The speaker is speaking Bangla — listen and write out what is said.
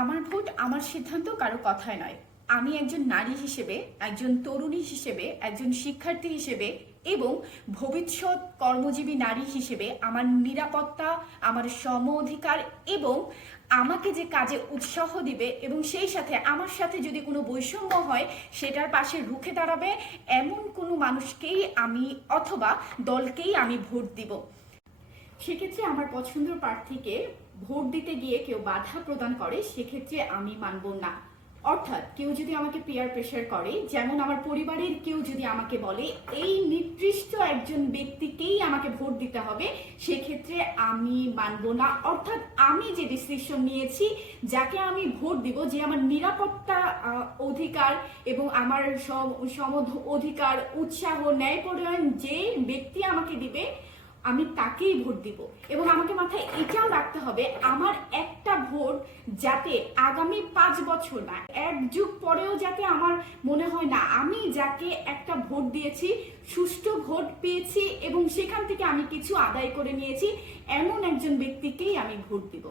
আমার ভোট আমার সিদ্ধান্ত, কারো কথায় নয়। আমি একজন নারী হিসেবে, একজন তরুণী হিসেবে, একজন শিক্ষার্থী হিসেবে এবং ভবিষ্যৎ কর্মজীবী নারী হিসেবে আমার নিরাপত্তা, আমার সম অধিকার এবং আমাকে যে কাজে উৎসাহ দিবে এবং সেই সাথে আমার সাথে যদি কোনো বৈষম্য হয় সেটার পাশে রুখে দাঁড়াবে এমন কোনো মানুষকেই আমি অথবা দলকেই আমি ভোট দিব। সেক্ষেত্রে আমার পছন্দের প্রার্থীকে ভোট দিতে গিয়ে কেউ বাধা প্রদান করে, সেক্ষেত্রে আমি মানব না। অর্থাৎ কেউ যদি আমাকে পিয়ার প্রেশার করে, যেমন আমার পরিবারের কেউ যদি আমাকে বলে এই নির্দিষ্ট একজন ব্যক্তিকেই আমাকে ভোট দিতে হবে, সেক্ষেত্রে আমি মানব না। অর্থাৎ আমি যে ডিসিশন নিয়েছি, যাকে আমি ভোট দিব, যে আমার নিরাপত্তা অধিকার এবং আমার সম অধিকার, উৎসাহ, ন্যায়পরায়ণ যে ব্যক্তি আমাকে দিবে, আমি তাকেই ভোট দিব। এবং আমাকে মাথায় এটাও রাখতে হবে, আমার একটা ভোট যাতে আগামী 5 বছর না, 1 যুগ পরেও যাতে আমার মনে হয় না আমি যাকে একটা ভোট দিয়েছি, সুষ্ঠু ভোট পেয়েছি এবং সেখান থেকে আমি কিছু আদায় করে নিয়েছি, এমন একজন ব্যক্তিকেই আমি ভোট দিব।